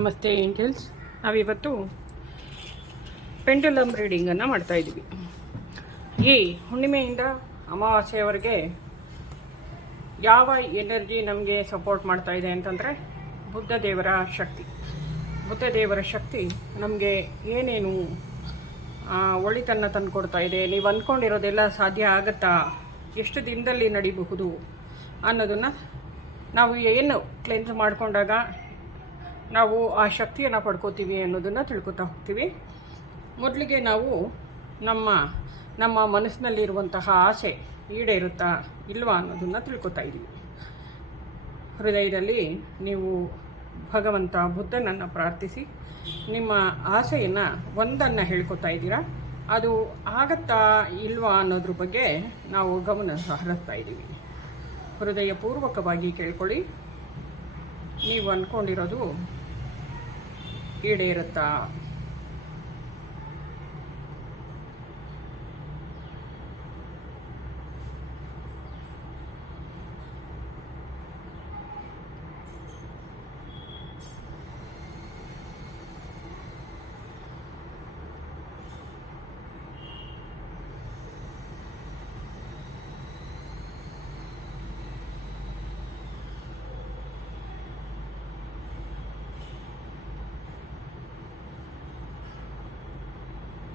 ನಮಸ್ತೆ ಏಂಜಲ್ಸ್. ನಾವಿವತ್ತು ಪೆಂಡುಲಮ್ ರೀಡಿಂಗನ್ನು ಮಾಡ್ತಾಯಿದ್ವಿ. ಈ ಹುಣ್ಣಿಮೆಯಿಂದ ಅಮಾವಾಸ್ಯೆಯವರೆಗೆ ಯಾವ ಎನರ್ಜಿ ನಮಗೆ ಸಪೋರ್ಟ್ ಮಾಡ್ತಾ ಇದೆ ಅಂತಂದರೆ ಬುದ್ಧ ದೇವರ ಶಕ್ತಿ ನಮಗೆ ಏನೇನು ಒಳಿತನ್ನು ತಂದು ಕೊಡ್ತಾ ಇದೆ, ನೀವು ಅಂದ್ಕೊಂಡಿರೋದೆಲ್ಲ ಸಾಧ್ಯ ಆಗುತ್ತಾ, ಎಷ್ಟು ದಿನದಲ್ಲಿ ನಡಿಬಹುದು ಅನ್ನೋದನ್ನು ನಾವು ಏನು ಕ್ಲೆನ್ಸ್ ಮಾಡಿಕೊಂಡಾಗ ನಾವು ಆ ಶಕ್ತಿಯನ್ನು ಪಡ್ಕೋತೀವಿ ಅನ್ನೋದನ್ನು ತಿಳ್ಕೊತಾ ಹೋಗ್ತೀವಿ. ಮೊದಲಿಗೆ ನಾವು ನಮ್ಮ ಮನಸ್ಸಿನಲ್ಲಿರುವಂತಹ ಆಸೆ ಈಡೇರುತ್ತಾ ಇಲ್ವಾ ಅನ್ನೋದನ್ನು ತಿಳ್ಕೊತಾ ಇದ್ದೀವಿ. ಹೃದಯದಲ್ಲಿ ನೀವು ಭಗವಂತ ಬುದ್ಧನನ್ನು ಪ್ರಾರ್ಥಿಸಿ ನಿಮ್ಮ ಆಸೆಯನ್ನು ಒಂದನ್ನು ಹೇಳ್ಕೊತಾ ಇದ್ದೀರಾ, ಅದು ಆಗತ್ತಾ ಇಲ್ವಾ ಅನ್ನೋದ್ರ ಬಗ್ಗೆ ನಾವು ಗಮನ ಹರಿಸ್ತಾ ಇದ್ದೀವಿ. ಹೃದಯಪೂರ್ವಕವಾಗಿ ಕೇಳ್ಕೊಳ್ಳಿ, ನೀವು ಅಂದ್ಕೊಂಡಿರೋದು ಈಡೇರುತ್ತಾ.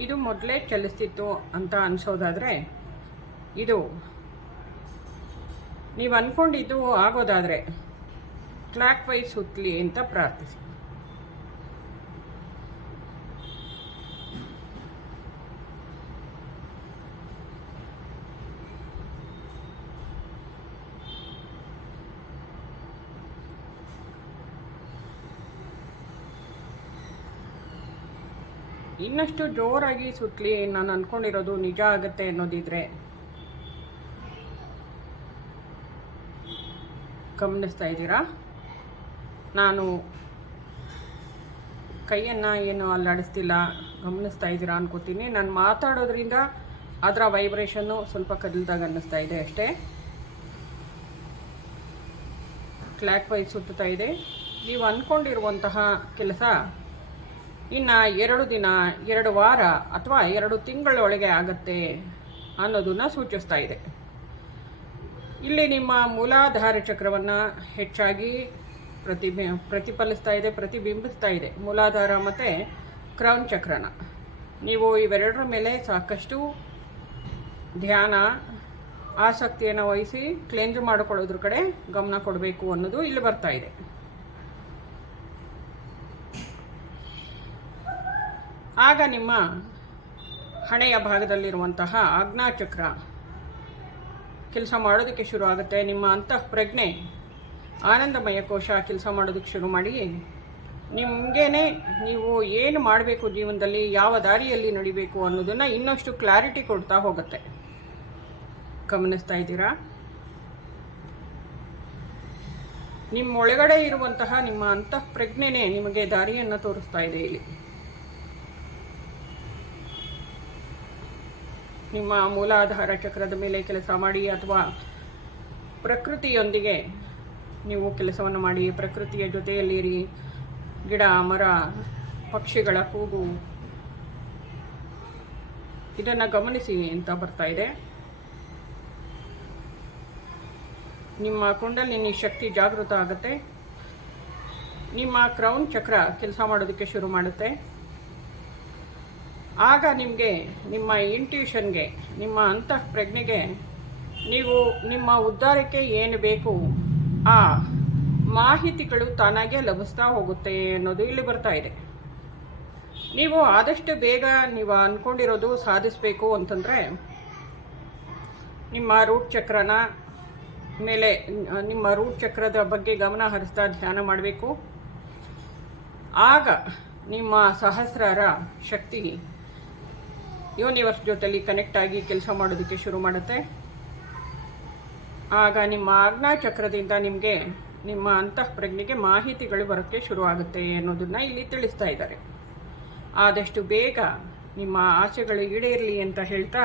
ಇದು ಮೊದಲೇ ಚಲಿಸ್ತಿತ್ತು ಅಂತ ಅನಿಸೋದಾದರೆ, ಇದು ನೀವು ಅಂದ್ಕೊಂಡಿದ್ದು ಆಗೋದಾದರೆ ಕ್ಲಾಕ್ ವೈಸ್ ಸುತ್ತಲಿ ಅಂತ ಪ್ರಾರ್ಥಿಸಿ. ಇನ್ನಷ್ಟು ಜೋರಾಗಿ ಸುತ್ತಲಿ, ನಾನು ಅಂದ್ಕೊಂಡಿರೋದು ನಿಜ ಆಗುತ್ತೆ ಅನ್ನೋದಿದ್ರೆ ಗಮನಿಸ್ತಾ ಇದ್ದೀರಾ. ನಾನು ಕೈಯನ್ನು ಏನು ಅಲ್ಲಾಡಿಸ್ತಿಲ್ಲ, ಗಮನಿಸ್ತಾ ಇದ್ದೀರಾ ಅನ್ಕೋತೀನಿ. ನಾನು ಮಾತಾಡೋದ್ರಿಂದ ಅದರ ವೈಬ್ರೇಷನ್ನು ಸ್ವಲ್ಪ ಕದಲ್ದಾಗ ಅನ್ನಿಸ್ತಾ ಇದೆ ಅಷ್ಟೇ. ಕ್ಲಾಕ್ ವೈಸ್ ಸುತ್ತಾ ಇದೆ. ನೀವು ಅಂದ್ಕೊಂಡಿರುವಂತಹ ಕೆಲಸ ಇನ್ನು 2 ದಿನ, 2 ವಾರ ಅಥವಾ 2 ತಿಂಗಳೊಳಗೆ ಆಗತ್ತೆ ಅನ್ನೋದನ್ನು ಸೂಚಿಸ್ತಾ ಇದೆ. ಇಲ್ಲಿ ನಿಮ್ಮ ಮೂಲಾಧಾರ ಚಕ್ರವನ್ನು ಹೆಚ್ಚಾಗಿ ಪ್ರತಿಬಿಂಬಿಸ್ತಾ ಇದೆ. ಮೂಲಾಧಾರ ಮತ್ತು ಕ್ರೌನ್ ಚಕ್ರನ ನೀವು ಇವೆರಡರ ಮೇಲೆ ಸಾಕಷ್ಟು ಧ್ಯಾನ, ಆಸಕ್ತಿಯನ್ನು ವಹಿಸಿ ಕ್ಲೆನ್ಸ್ ಮಾಡಿಕೊಳ್ಳೋದ್ರ ಕಡೆ ಗಮನ ಕೊಡಬೇಕು ಅನ್ನೋದು ಇಲ್ಲಿ ಬರ್ತಾ ಇದೆ. ಆಗ ನಿಮ್ಮ ಹಣೆಯ ಭಾಗದಲ್ಲಿರುವಂತಹ ಆಜ್ಞಾಚಕ್ರ ಕೆಲಸ ಮಾಡೋದಕ್ಕೆ ಶುರು ಆಗುತ್ತೆ. ನಿಮ್ಮ ಅಂತಃಪ್ರಜ್ಞೆ, ಆನಂದಮಯ ಕೋಶ ಕೆಲಸ ಮಾಡೋದಕ್ಕೆ ಶುರು ಮಾಡಿ ನಿಮಗೇನೆ ನೀವು ಏನು ಮಾಡಬೇಕು ಜೀವನದಲ್ಲಿ, ಯಾವ ದಾರಿಯಲ್ಲಿ ನಡಿಬೇಕು ಅನ್ನೋದನ್ನು ಇನ್ನಷ್ಟು ಕ್ಲಾರಿಟಿ ಕೊಡ್ತಾ ಹೋಗುತ್ತೆ. ಗಮನಿಸ್ತಾ ಇದ್ದೀರಾ? ನಿಮ್ಮ ಒಳಗಡೆ ಇರುವಂತಹ ನಿಮ್ಮ ಅಂತಃಪ್ರಜ್ಞೆನೇ ನಿಮಗೆ ದಾರಿಯನ್ನು ತೋರಿಸ್ತಾ ಇದೆ. ಇಲ್ಲಿ ನಿಮ್ಮ ಮೂಲಾಧಾರ ಚಕ್ರದ ಮೇಲೆ ಕೆಲಸ ಮಾಡಿ ಅಥವಾ ಪ್ರಕೃತಿಯೊಂದಿಗೆ ನೀವು ಕೆಲಸವನ್ನು ಮಾಡಿ, ಪ್ರಕೃತಿಯ ಜೊತೆಯಲ್ಲಿರಿ. ಗಿಡ, ಮರ, ಪಕ್ಷಿಗಳ ಕೂಗು ಇದನ್ನು ಗಮನಿಸಿ ಅಂತ ಬರ್ತಾ ಇದೆ. ನಿಮ್ಮ ಕುಂಡಲಿನಿ ಶಕ್ತಿ ಜಾಗೃತ ಆಗುತ್ತೆ. ನಿಮ್ಮ ಕ್ರೌನ್ ಚಕ್ರ ಕೆಲಸ ಮಾಡೋದಕ್ಕೆ ಶುರು ಮಾಡುತ್ತೆ. ಆಗ ನಿಮಗೆ ನಿಮ್ಮ ಇಂಟ್ಯೂಷನ್ಗೆ, ನಿಮ್ಮ ಅಂತಃಪ್ರಜ್ಞೆಗೆ ನೀವು ನಿಮ್ಮ ಉದ್ಧಾರಕ್ಕೆ ಏನು ಬೇಕು ಆ ಮಾಹಿತಿಗಳು ತಾನಾಗೆ ಲಭಿಸ್ತಾ ಹೋಗುತ್ತೆ ಅನ್ನೋದು ಇಲ್ಲಿ ಬರ್ತಾ ಇದೆ. ನೀವು ಆದಷ್ಟು ಬೇಗ ನೀವು ಅಂದ್ಕೊಂಡಿರೋದು ಸಾಧಿಸಬೇಕು ಅಂತಂದರೆ ನಿಮ್ಮ ರೂಟ್ ಚಕ್ರನ ಮೇಲೆ, ನಿಮ್ಮ ರೂಟ್ ಚಕ್ರದ ಬಗ್ಗೆ ಗಮನ ಹರಿಸ್ತಾ ಧ್ಯಾನ ಮಾಡಬೇಕು. ಆಗ ನಿಮ್ಮ ಸಹಸ್ರಾರ ಶಕ್ತಿ ಯೂನಿವರ್ಸ್ ಜೊತೆಲಿ ಕನೆಕ್ಟ್ ಆಗಿ ಕೆಲಸ ಮಾಡೋದಕ್ಕೆ ಶುರು ಮಾಡುತ್ತೆ. ಆಗ ನಿಮ್ಮ ಆಜ್ಞಾಚಕ್ರದಿಂದ ನಿಮಗೆ ನಿಮ್ಮ ಅಂತಃಪ್ರಜ್ಞೆಗೆ ಮಾಹಿತಿಗಳು ಬರೋಕ್ಕೆ ಶುರು ಆಗುತ್ತೆ ಅನ್ನೋದನ್ನು ಇಲ್ಲಿ ತಿಳಿಸ್ತಾ ಇದ್ದಾರೆ. ಆದಷ್ಟು ಬೇಗ ನಿಮ್ಮ ಆಸೆಗಳು ಈಡೇರಲಿ ಅಂತ ಹೇಳ್ತಾ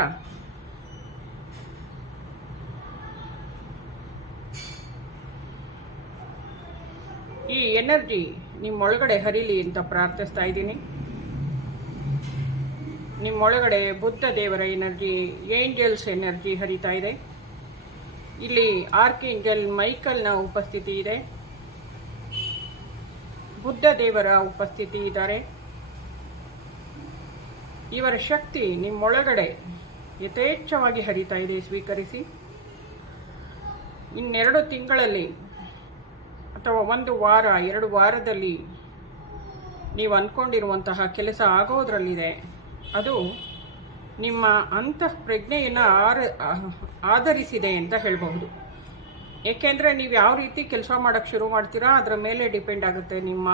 ಈ ಎನರ್ಜಿ ನಿಮ್ಮೊಳಗಡೆ ಹರಿಲಿ ಅಂತ ಪ್ರಾರ್ಥಿಸ್ತಾ ಇದ್ದೀನಿ. ನಿಮ್ಮೊಳಗಡೆ ಬುದ್ಧ ದೇವರ ಎನರ್ಜಿ, ಏಂಜಲ್ಸ್ ಎನರ್ಜಿ ಹರಿತಾ ಇದೆ. ಇಲ್ಲಿ ಆರ್ಕಿಂಜಲ್ ಮೈಕಲ್ನ ಉಪಸ್ಥಿತಿ ಇದೆ, ಬುದ್ಧ ದೇವರ ಉಪಸ್ಥಿತಿ ಇದ್ದಾರೆ. ಇವರ ಶಕ್ತಿ ನಿಮ್ಮೊಳಗಡೆ ಯಥೇಚ್ಛವಾಗಿ ಹರಿತಾ ಇದೆ. ಸ್ವೀಕರಿಸಿ. ಇನ್ನೆರಡು ತಿಂಗಳಲ್ಲಿ ಅಥವಾ 1 ವಾರ 2 ವಾರದಲ್ಲಿ ನೀವು ಅಂದ್ಕೊಂಡಿರುವಂತಹ ಕೆಲಸ ಆಗೋದ್ರಲ್ಲಿದೆ. ಅದು ನಿಮ್ಮ ಅಂತಃಪ್ರಜ್ಞೆಯನ್ನು ಆಧರಿಸಿದೆ ಅಂತ ಹೇಳಬಹುದು. ಏಕೆಂದರೆ ನೀವು ಯಾವ ರೀತಿ ಕೆಲಸ ಮಾಡೋಕ್ಕೆ ಶುರು ಮಾಡ್ತೀರಾ ಅದರ ಮೇಲೆ ಡಿಪೆಂಡ್ ಆಗುತ್ತೆ ನಿಮ್ಮ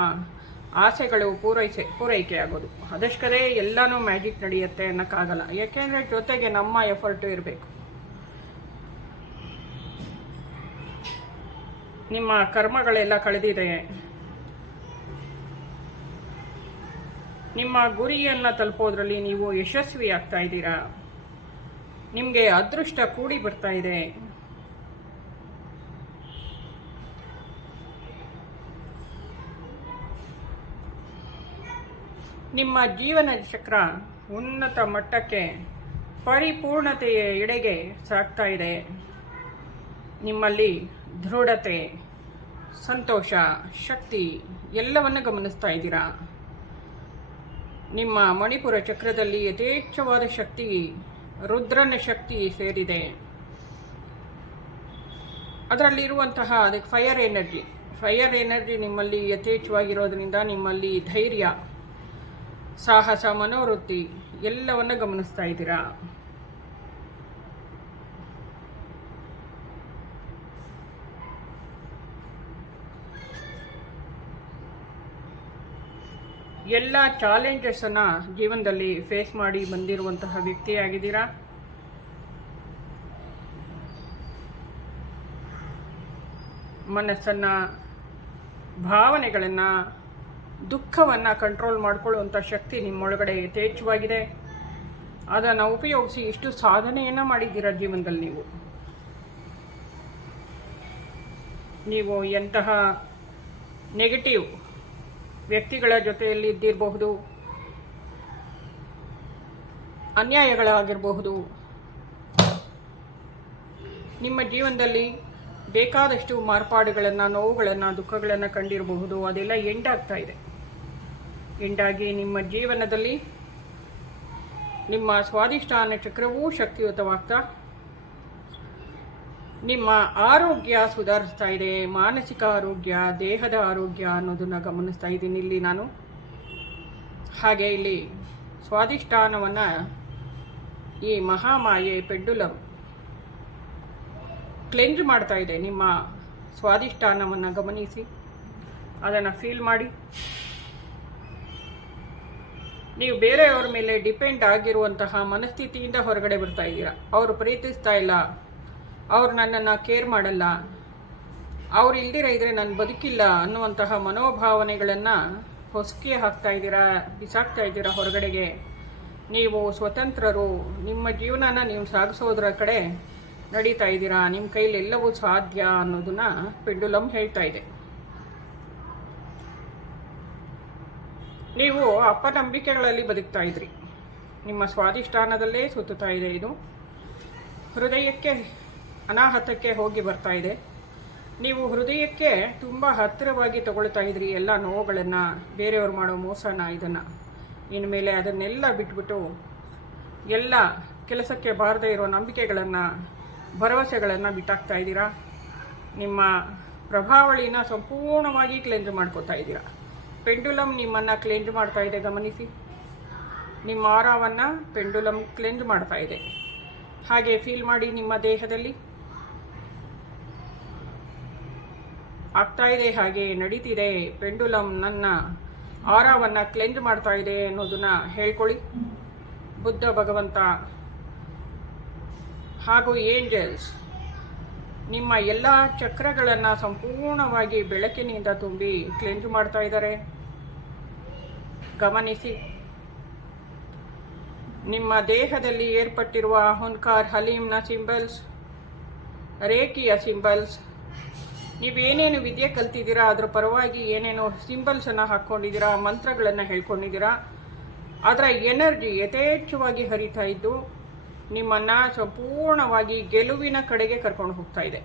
ಆಸೆಗಳು ಪೂರೈಕೆ ಆಗೋದು. ಅದಷ್ಟೇ ಎಲ್ಲನೂ ಮ್ಯಾಜಿಕ್ ನಡೆಯುತ್ತೆ ಅನ್ನೋಕ್ಕಾಗಲ್ಲ. ಏಕೆಂದರೆ ಜೊತೆಗೆ ನಮ್ಮ ಎಫರ್ಟು ಇರಬೇಕು. ನಿಮ್ಮ ಕರ್ಮಗಳೆಲ್ಲ ಕಳೆದಿದೆ. ನಿಮ್ಮ ಗುರಿಯನ್ನು ತಲುಪೋದ್ರಲ್ಲಿ ನೀವು ಯಶಸ್ವಿ ಆಗ್ತಾ ಇದ್ದೀರಾ. ನಿಮಗೆ ಅದೃಷ್ಟ ಕೂಡಿ ಬರ್ತಾ ಇದೆ. ನಿಮ್ಮ ಜೀವನ ಚಕ್ರ ಉನ್ನತ ಮಟ್ಟಕ್ಕೆ, ಪರಿಪೂರ್ಣತೆಯ ಎಡೆಗೆ ಸಾಗ್ತಾ ಇದೆ. ನಿಮ್ಮಲ್ಲಿ ದೃಢತೆ, ಸಂತೋಷ, ಶಕ್ತಿ ಎಲ್ಲವನ್ನು ಗಮನಿಸ್ತಾ ಇದ್ದೀರಾ. ನಿಮ್ಮ ಮಣಿಪುರ ಚಕ್ರದಲ್ಲಿ ಯಥೇಚ್ಛವಾದ ಶಕ್ತಿ, ರುದ್ರನ ಶಕ್ತಿ ಸೇರಿದೆ. ಅದರಲ್ಲಿರುವಂತಹ ಅದಕ್ಕೆ ಫೈರ್ ಎನರ್ಜಿ ನಿಮ್ಮಲ್ಲಿ ಯಥೇಚ್ಛವಾಗಿರೋದ್ರಿಂದ ನಿಮ್ಮಲ್ಲಿ ಧೈರ್ಯ, ಸಾಹಸ, ಮನೋವೃತ್ತಿ ಎಲ್ಲವನ್ನ ಗಮನಿಸ್ತಾ ಇದ್ದೀರಾ. ಎಲ್ಲ ಚಾಲೆಂಜಸ್ಸನ್ನು ಜೀವನದಲ್ಲಿ ಫೇಸ್ ಮಾಡಿ ಬಂದಿರುವಂತಹ ವ್ಯಕ್ತಿಯಾಗಿದ್ದೀರಾ. ಮನಸ್ಸನ್ನು, ಭಾವನೆಗಳನ್ನು, ದುಃಖವನ್ನು ಕಂಟ್ರೋಲ್ ಮಾಡಿಕೊಳ್ಳುವಂಥ ಶಕ್ತಿ ನಿಮ್ಮೊಳಗಡೆ ಯಥೇಚ್ಛವಾಗಿದೆ. ಅದನ್ನು ಉಪಯೋಗಿಸಿ ಇಷ್ಟು ಸಾಧನೆಯನ್ನು ಮಾಡಿದ್ದೀರಾ ಜೀವನದಲ್ಲಿ. ನೀವು ಎಂತಹ ನೆಗೆಟಿವ್ ವ್ಯಕ್ತಿಗಳ ಜೊತೆಯಲ್ಲಿ ಇದ್ದಿರಬಹುದು, ಅನ್ಯಾಯಗಳಾಗಿರಬಹುದು, ನಿಮ್ಮ ಜೀವನದಲ್ಲಿ ಬೇಕಾದಷ್ಟು ಮಾರ್ಪಾಡುಗಳನ್ನು, ನೋವುಗಳನ್ನು, ದುಃಖಗಳನ್ನು ಕಂಡಿರಬಹುದು. ಅದೆಲ್ಲ ಎಂಡಾಗ್ತಾ ಇದೆ. ಎಂಡಾಗಿ ನಿಮ್ಮ ಜೀವನದಲ್ಲಿ ನಿಮ್ಮ ಸ್ವಾಧಿಷ್ಠಾನ ಚಕ್ರವೂ ಶಕ್ತಿಯುತವಾಗ್ತಾ ನಿಮ್ಮ ಆರೋಗ್ಯ ಸುಧಾರಿಸ್ತಾ ಇದೆ. ಮಾನಸಿಕ ಆರೋಗ್ಯ, ದೇಹದ ಆರೋಗ್ಯ ಅನ್ನೋದನ್ನು ಗಮನಿಸ್ತಾ ಇದ್ದೀನಿ ಇಲ್ಲಿ ನಾನು. ಹಾಗೆ ಇಲ್ಲಿ ಸ್ವಾಧಿಷ್ಠಾನವನ್ನು ಈ ಮಹಾಮಾಯೆ ಪೆಂಡುಲಮ್ ಕ್ಲೆಂಜ್ ಮಾಡ್ತಾ ಇದೆ. ನಿಮ್ಮ ಸ್ವಾಧಿಷ್ಠಾನವನ್ನು ಗಮನಿಸಿ, ಅದನ್ನು ಫೀಲ್ ಮಾಡಿ. ನೀವು ಬೇರೆಯವ್ರ ಮೇಲೆ ಡಿಪೆಂಡ್ ಆಗಿರುವಂತಹ ಮನಸ್ಥಿತಿಯಿಂದ ಹೊರಗಡೆ ಬರ್ತಾ ಇದ್ದೀರಾ. ಅವರು ಪ್ರೀತಿಸ್ತಾ ಇಲ್ಲ, ಅವ್ರು ನನ್ನನ್ನು ಕೇರ್ ಮಾಡಲ್ಲ, ಅವ್ರು ಇಲ್ದಿರ ಇದ್ರೆ ನಾನು ಬದುಕಿಲ್ಲ ಅನ್ನುವಂತಹ ಮನೋಭಾವನೆಗಳನ್ನು ಹೊಸಕಿ ಹಾಕ್ತಾ ಇದ್ದೀರಾ, ಬಿಸಾಕ್ತಾ ಇದ್ದೀರಾ ಹೊರಗಡೆಗೆ. ನೀವು ಸ್ವತಂತ್ರರು, ನಿಮ್ಮ ಜೀವನನ ನೀವು ಸಾಗಿಸೋದ್ರ ಕಡೆ ನಡೀತಾ ಇದ್ದೀರಾ. ನಿಮ್ಮ ಕೈಲಿ ಎಲ್ಲವೂ ಸಾಧ್ಯ ಅನ್ನೋದನ್ನ ಪೆಂಡುಲಮ್ ಹೇಳ್ತಾ ಇದೆ. ನೀವು ಅಪನಂಬಿಕೆಗಳಲ್ಲಿ ಬದುಕ್ತಾ ಇದ್ರಿ. ನಿಮ್ಮ ಸ್ವಾಧಿಷ್ಠಾನದಲ್ಲೇ ಸುತ್ತುತ್ತಾ ಇದೆ. ಇದು ಹೃದಯಕ್ಕೆ, ಅನಾಹತಕ್ಕೆ ಹೋಗಿ ಬರ್ತಾ ಇದೆ. ನೀವು ಹೃದಯಕ್ಕೆ ತುಂಬ ಹತ್ತಿರವಾಗಿ ತಗೊಳ್ತಾ ಇದ್ರಿ ಎಲ್ಲ ನೋವುಗಳನ್ನು, ಬೇರೆಯವ್ರು ಮಾಡೋ ಮೋಸನ, ಇದನ್ನು. ಇನ್ಮೇಲೆ ಅದನ್ನೆಲ್ಲ ಬಿಟ್ಬಿಟ್ಟು ಎಲ್ಲ ಕೆಲಸಕ್ಕೆ ಬಾರದೇ ಇರೋ ನಂಬಿಕೆಗಳನ್ನು, ಭರವಸೆಗಳನ್ನು ಬಿಟ್ಟಾಕ್ತಾ ಇದ್ದೀರಾ. ನಿಮ್ಮ ಪ್ರಭಾವಳಿನ ಸಂಪೂರ್ಣವಾಗಿ ಕ್ಲೆಂಜ್ ಮಾಡ್ಕೋತಾ ಇದ್ದೀರಾ. ಪೆಂಡುಲಮ್ ನಿಮ್ಮನ್ನು ಕ್ಲೆಂಜ್ ಮಾಡ್ತಾ ಇದೆ, ಗಮನಿಸಿ. ನಿಮ್ಮ ಆರಾವನ್ನು ಪೆಂಡುಲಮ್ ಕ್ಲೆಂಜ್ ಮಾಡ್ತಾ ಇದೆ. ಹಾಗೆ ಫೀಲ್ ಮಾಡಿ. ನಿಮ್ಮ ದೇಹದಲ್ಲಿ ಆಗ್ತಾ ಇದೆ, ಹಾಗೆ ನಡೀತಿದೆ. ಪೆಂಡುಲಮ್ ನನ್ನ ಆರಾವನ್ನು ಕ್ಲೆಂಜ್ ಮಾಡ್ತಾ ಇದೆ ಅನ್ನೋದನ್ನ ಹೇಳ್ಕೊಳ್ಳಿ. ಬುದ್ಧ ಭಗವಂತ ಹಾಗೂ ಏಂಜಲ್ಸ್ ನಿಮ್ಮ ಎಲ್ಲ ಚಕ್ರಗಳನ್ನು ಸಂಪೂರ್ಣವಾಗಿ ಬೆಳಕಿನಿಂದ ತುಂಬಿ ಕ್ಲೆಂಜ್ ಮಾಡ್ತಾ ಇದ್ದಾರೆ. ಗಮನಿಸಿ. ನಿಮ್ಮ ದೇಹದಲ್ಲಿ ಏರ್ಪಟ್ಟಿರುವ ಹುನ್ಕಾರ್ ಹಲೀಮ್ನ ಸಿಂಬಲ್ಸ್, ರೇಖಿಯ ಸಿಂಬಲ್ಸ್, ನೀವೇನೇನು ವಿದ್ಯೆ ಕಲ್ತಿದ್ದೀರಾ ಅದರ ಪರವಾಗಿ ಏನೇನೋ ಸಿಂಬಲ್ಸನ್ನು ಹಾಕ್ಕೊಂಡಿದ್ದೀರಾ, ಮಂತ್ರಗಳನ್ನು ಹೇಳ್ಕೊಂಡಿದ್ದೀರಾ, ಅದರ ಎನರ್ಜಿ ಯಥೇಚ್ಛವಾಗಿ ಹರಿತಾ ಇದ್ದು ನಿಮ್ಮನ್ನು ಸಂಪೂರ್ಣವಾಗಿ ಗೆಲುವಿನ ಕಡೆಗೆ ಕರ್ಕೊಂಡು ಹೋಗ್ತಾ ಇದೆ.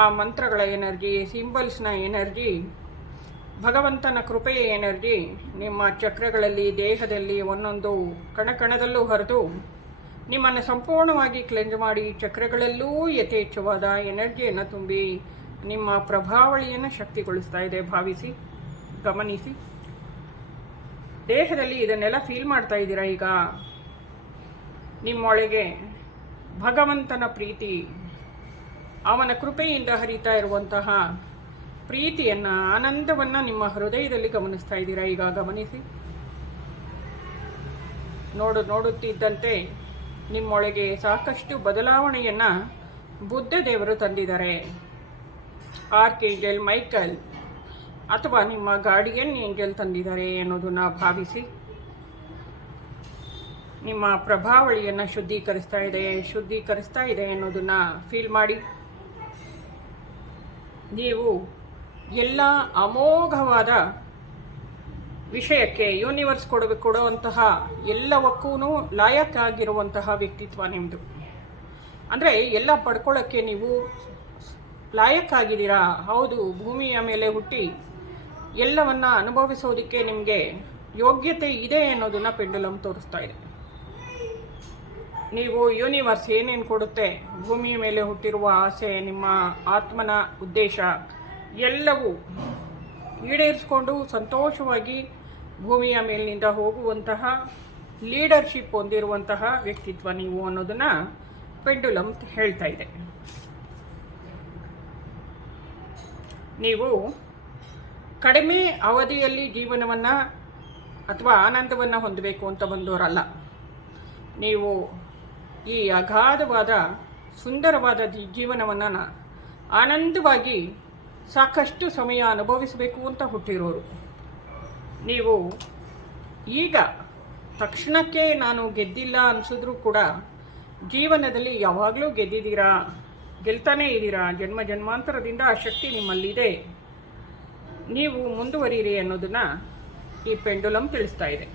ಆ ಮಂತ್ರಗಳ ಎನರ್ಜಿ, ಸಿಂಬಲ್ಸ್ನ ಎನರ್ಜಿ, ಭಗವಂತನ ಕೃಪೆಯ ಎನರ್ಜಿ ನಿಮ್ಮ ಚಕ್ರಗಳಲ್ಲಿ, ದೇಹದಲ್ಲಿ, ಒಂದೊಂದು ಕಣಕಣದಲ್ಲೂ ಹರಿದು ನಿಮ್ಮನ್ನು ಸಂಪೂರ್ಣವಾಗಿ ಕ್ಲೆಂಜ್ ಮಾಡಿ ಚಕ್ರಗಳಲ್ಲೂ ಯಥೇಚ್ಛವಾದ ಎನರ್ಜಿಯನ್ನು ತುಂಬಿ ನಿಮ್ಮ ಪ್ರಭಾವಳಿಯನ್ನು ಶಕ್ತಿಗೊಳಿಸ್ತಾ ಇದೆ. ಭಾವಿಸಿ, ಗಮನಿಸಿ. ದೇಹದಲ್ಲಿ ಇದನ್ನೆಲ್ಲ ಫೀಲ್ ಮಾಡ್ತಾ ಇದ್ದೀರಾ. ಈಗ ನಿಮ್ಮೊಳಗೆ ಭಗವಂತನ ಪ್ರೀತಿ, ಅವನ ಕೃಪೆಯಿಂದ ಹರಿತಾ ಇರುವಂತಹ ಪ್ರೀತಿಯನ್ನು, ಆನಂದವನ್ನು ನಿಮ್ಮ ಹೃದಯದಲ್ಲಿ ಗಮನಿಸ್ತಾ ಇದ್ದೀರಾ. ಈಗ ಗಮನಿಸಿ. ನೋಡುತ್ತಿದ್ದಂತೆ ನಿಮ್ಮೊಳಗೆ ಸಾಕಷ್ಟು ಬದಲಾವಣೆಯನ್ನು ಬುದ್ಧ ದೇವರು ತಂದಿದ್ದಾರೆ. ಆರ್ಕೇಂಜಲ್ ಮೈಕಲ್ ಅಥವಾ ನಿಮ್ಮ ಗಾರ್ಡಿಯನ್ ಏಂಜಲ್ ತಂದಿದ್ದಾರೆ ಅನ್ನೋದನ್ನು ಭಾವಿಸಿ. ನಿಮ್ಮ ಪ್ರಭಾವಳಿಯನ್ನು ಶುದ್ಧೀಕರಿಸ್ತಾ ಇದೆ ಅನ್ನೋದನ್ನು ಫೀಲ್ ಮಾಡಿ. ನೀವು ಎಲ್ಲ ಅಮೋಘವಾದ ವಿಷಯಕ್ಕೆ ಯೂನಿವರ್ಸ್ ಕೊಡುವಂತಹ ಎಲ್ಲವಕ್ಕೂ ಲಾಯಕ್ಕಾಗಿರುವಂತಹ ವ್ಯಕ್ತಿತ್ವ ನಿಮ್ಮದು. ಅಂದರೆ ಎಲ್ಲ ಪಡ್ಕೊಳ್ಳೋಕ್ಕೆ ನೀವು ಲಾಯಕ್ಕಾಗಿದ್ದೀರಾ. ಹೌದು, ಭೂಮಿಯ ಮೇಲೆ ಹುಟ್ಟಿ ಎಲ್ಲವನ್ನ ಅನುಭವಿಸೋದಕ್ಕೆ ನಿಮಗೆ ಯೋಗ್ಯತೆ ಇದೆ ಅನ್ನೋದನ್ನು ಪೆಂಡುಲಮ್ ತೋರಿಸ್ತಾ ಇದೆ. ನೀವು ಯೂನಿವರ್ಸ್ ಏನೇನು ಕೊಡುತ್ತೆ, ಭೂಮಿಯ ಮೇಲೆ ಹುಟ್ಟಿರುವ ಆಸೆ, ನಿಮ್ಮ ಆತ್ಮನ ಉದ್ದೇಶ ಎಲ್ಲವೂ ಈಡೇರಿಸ್ಕೊಂಡು ಸಂತೋಷವಾಗಿ ಭೂಮಿಯ ಮೇಲಿನಿಂದ ಹೋಗುವಂತಹ ಲೀಡರ್ಶಿಪ್ ಹೊಂದಿರುವಂತಹ ವ್ಯಕ್ತಿತ್ವ ನೀವು ಅನ್ನೋದನ್ನು ಪೆಂಡುಲಮ್ ಹೇಳ್ತಾ ಇದೆ. ನೀವು ಕಡಿಮೆ ಅವಧಿಯಲ್ಲಿ ಜೀವನವನ್ನು ಅಥವಾ ಆನಂದವನ್ನು ಹೊಂದಬೇಕು ಅಂತ ಬಂದವರಲ್ಲ. ನೀವು ಈ ಅಗಾಧವಾದ ಸುಂದರವಾದ ಜೀವನವನ್ನು ಆನಂದವಾಗಿ ಸಾಕಷ್ಟು ಸಮಯ ಅನುಭವಿಸಬೇಕು ಅಂತ ಹುಟ್ಟಿರೋರು. ನೀವು ಈಗ ತಕ್ಷಣಕ್ಕೆ ನಾನು ಗೆದ್ದಿಲ್ಲ ಅನಿಸಿದ್ರೂ ಕೂಡ ಜೀವನದಲ್ಲಿ ಯಾವಾಗಲೂ ಗೆಲ್ತಾನೇ ಇದ್ದೀರಾ. ಜನ್ಮ ಜನ್ಮಾಂತರದಿಂದ ಆ ಶಕ್ತಿ ನಿಮ್ಮಲ್ಲಿದೆ. ನೀವು ಮುಂದುವರಿಯಿರಿ ಅನ್ನೋದನ್ನು ಈ ಪೆಂಡುಲಮ್ ತಿಳಿಸ್ತಾ ಇದೆ.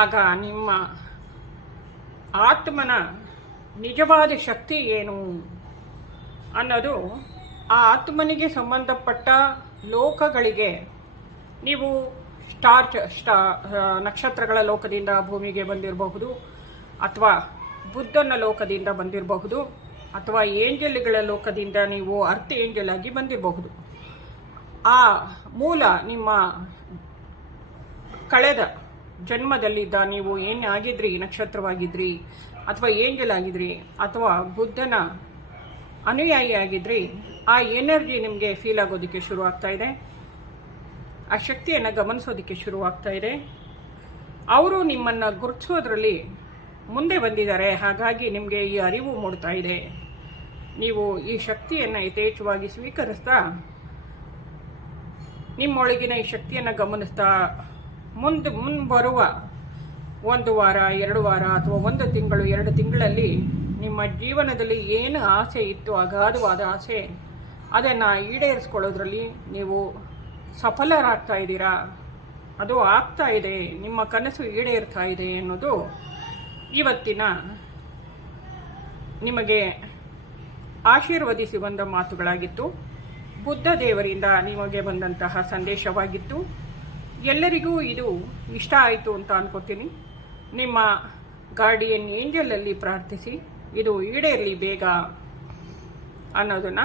ಆಗ ನಿಮ್ಮ ಆತ್ಮನ ನಿಜವಾದ ಶಕ್ತಿ ಏನು ಅನ್ನೋದು, ಆ ಆತ್ಮನಿಗೆ ಸಂಬಂಧಪಟ್ಟ ಲೋಕಗಳಿಗೆ ನೀವು ನಕ್ಷತ್ರಗಳ ಲೋಕದಿಂದ ಭೂಮಿಗೆ ಬಂದಿರಬಹುದು, ಅಥವಾ ಬುದ್ಧನ ಲೋಕದಿಂದ ಬಂದಿರಬಹುದು, ಅಥವಾ ಏಂಜಲ್ಗಳ ಲೋಕದಿಂದ ನೀವು ಅರ್ಥ ಏಂಜಲ್ ಆಗಿ ಬಂದಿರಬಹುದು. ಆ ಮೂಲ ನಿಮ್ಮ ಕಳೆದ ಜನ್ಮದಲ್ಲಿದ್ದ ನೀವು ಏನಾಗಿದ್ರಿ, ನಕ್ಷತ್ರವಾಗಿದ್ರಿ ಅಥವಾ ಏಂಜಲ್ ಆಗಿದ್ರಿ ಅಥವಾ ಬುದ್ಧನ ಅನುಯಾಯಿ ಆಗಿದ್ರಿ, ಆ ಎನರ್ಜಿ ನಿಮಗೆ ಫೀಲ್ ಆಗೋದಕ್ಕೆ ಶುರುವಾಗ್ತಾ ಇದೆ. ಆ ಶಕ್ತಿಯನ್ನು ಗಮನಿಸೋದಕ್ಕೆ ಶುರುವಾಗ್ತಾ ಇದೆ. ಅವರು ನಿಮ್ಮನ್ನು ಗುರುತಿಸೋದ್ರಲ್ಲಿ ಮುಂದೆ ಬಂದಿದ್ದಾರೆ. ಹಾಗಾಗಿ ನಿಮಗೆ ಈ ಅರಿವು ಮೂಡ್ತಾ ಇದೆ. ನೀವು ಈ ಶಕ್ತಿಯನ್ನು ಯಥೇಚ್ಛವಾಗಿ ಸ್ವೀಕರಿಸ್ತಾ, ನಿಮ್ಮೊಳಗಿನ ಈ ಶಕ್ತಿಯನ್ನು ಗಮನಿಸ್ತಾ ಮುಂಬರುವ 1 ವಾರ 2 ವಾರ ಅಥವಾ 1 ತಿಂಗಳು 2 ತಿಂಗಳಲ್ಲಿ ನಿಮ್ಮ ಜೀವನದಲ್ಲಿ ಏನು ಆಸೆ ಇತ್ತು, ಅಗಾಧವಾದ ಆಸೆ, ಅದನ್ನು ಈಡೇರಿಸ್ಕೊಳ್ಳೋದ್ರಲ್ಲಿ ನೀವು ಸಫಲರಾಗ್ತಾ ಇದ್ದೀರಾ. ಅದು ಆಗ್ತಾ ಇದೆ, ನಿಮ್ಮ ಕನಸು ಈಡೇರ್ತಾ ಇದೆ ಅನ್ನೋದು ಇವತ್ತಿನ ನಿಮಗೆ ಆಶೀರ್ವದಿಸಿ ಬಂದ ಮಾತುಗಳಾಗಿತ್ತು. ಬುದ್ಧ ದೇವರಿಂದ ನಿಮಗೆ ಬಂದಂತಹ ಸಂದೇಶವಾಗಿತ್ತು. ಎಲ್ಲರಿಗೂ ಇದು ಇಷ್ಟ ಆಯಿತು ಅಂತ ಅನ್ಕೋತೀನಿ. ನಿಮ್ಮ ಗಾರ್ಡಿಯನ್ ಏಂಜಲಲ್ಲಿ ಪ್ರಾರ್ಥಿಸಿ ಇದು ಈಡೇರಲಿ ಬೇಗ ಅನ್ನೋದನ್ನು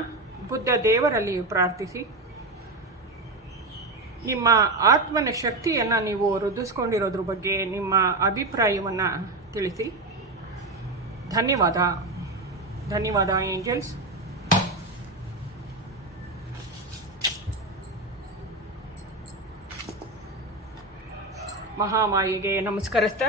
ಬುದ್ಧ ದೇವರಲ್ಲಿ ಪ್ರಾರ್ಥಿಸಿ. ನಿಮ್ಮ ಆತ್ಮನ ಶಕ್ತಿಯನ್ನು ನೀವು ವೃದ್ಧಿಸ್ಕೊಂಡಿರೋದ್ರ ಬಗ್ಗೆ ನಿಮ್ಮ ಅಭಿಪ್ರಾಯವನ್ನು ತಿಳಿಸಿ. ಧನ್ಯವಾದ ಏಂಜಲ್ಸ್. ಮಹಾಮಾಯೆಗೆ ನಮಸ್ಕರಿಸ್ತಾ